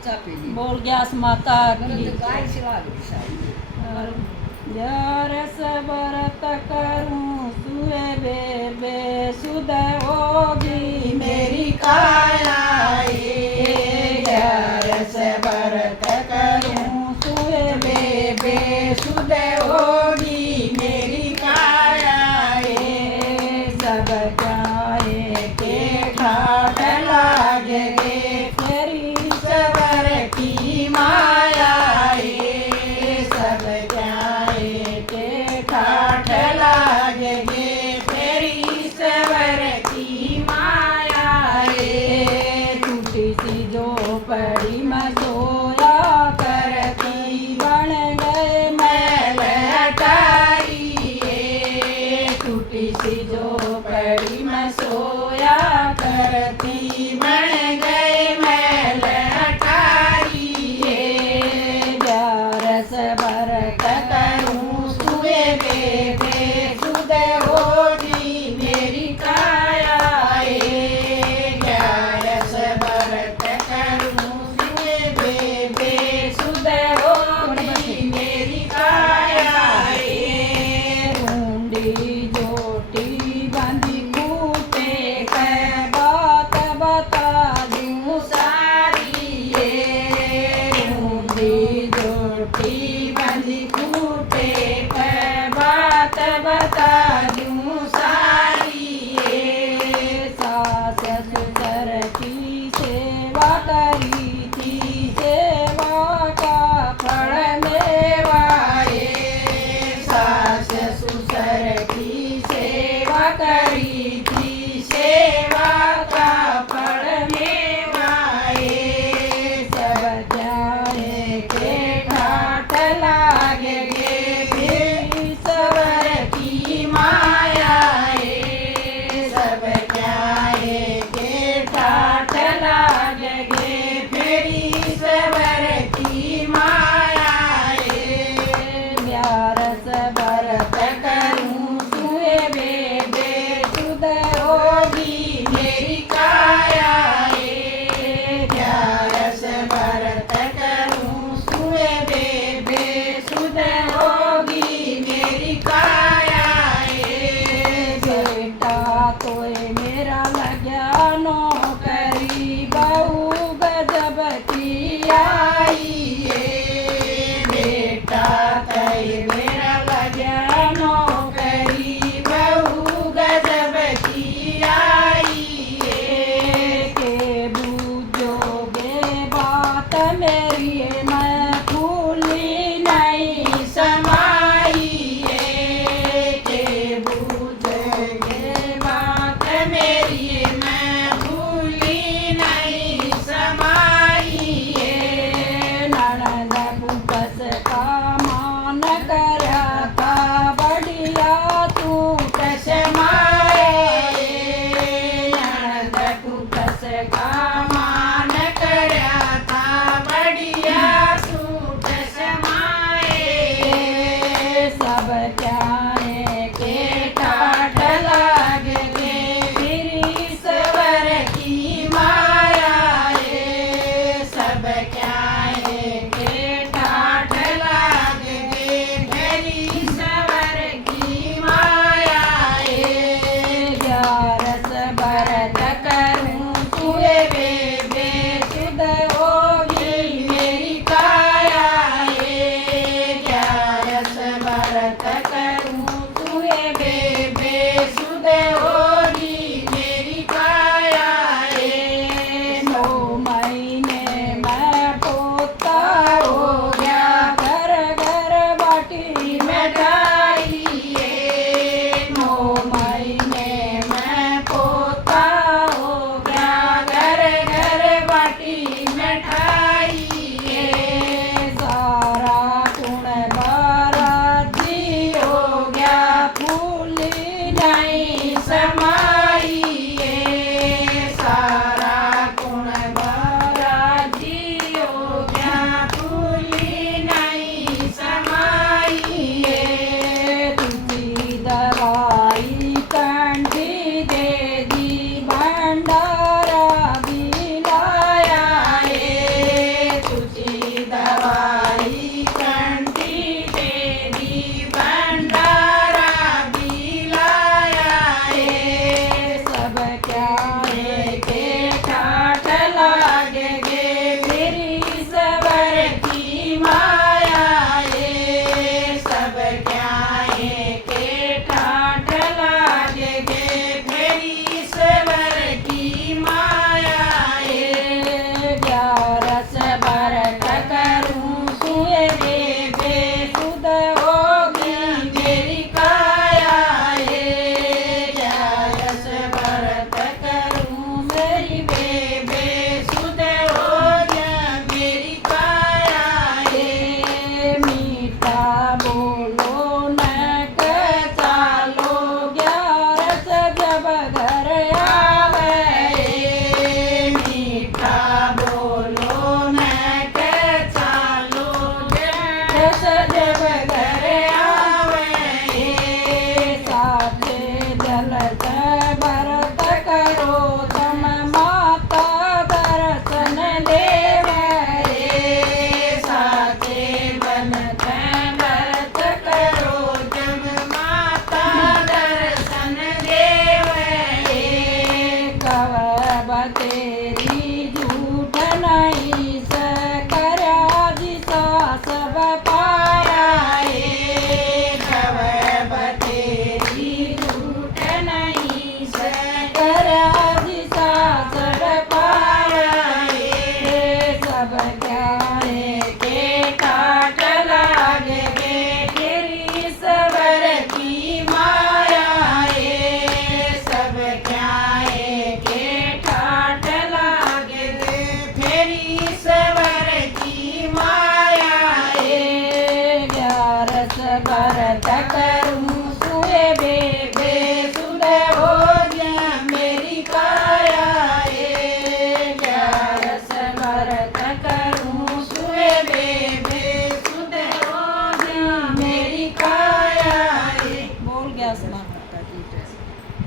बोल गैस माता की गाय सिवा जर सबरत करूं सुए बे सुध होगी मेरी काया जर सबरत करूं सुए बे सुध होगी मेरी काया सब जाए के ठाठ लागे तेरी सबर की माया सब जाए के ठाठ लागे तेरी सबर की माया टूटी सी जो पड़ी मैं सोया करती बन गए मैल अटारी टूटी सी जो पड़ी मैं सोया करती बन गए मैल अटारी रस भरत करूं सुए बे सुध होगी मेरी काया रस भरत करूं सुए बे सुध होगी मेरी काया ढूंढी जोटी बंदी कूटे कै बात बता दूं सारी ढूंढी जोटी बंदी कूटे कै बात बता दूं सारी सास ससुर की सेवा करी थी सेवा का फल मेवाए सास ससुर की सेवा करी थी सेवा का फल मेवाए सब जाए के ठाठ सब क्याए के ठाठ लागे तेरी सबर की माया ये सब क्याए के ठाठ लागे तेरी सबर की माया ये 11 बर तक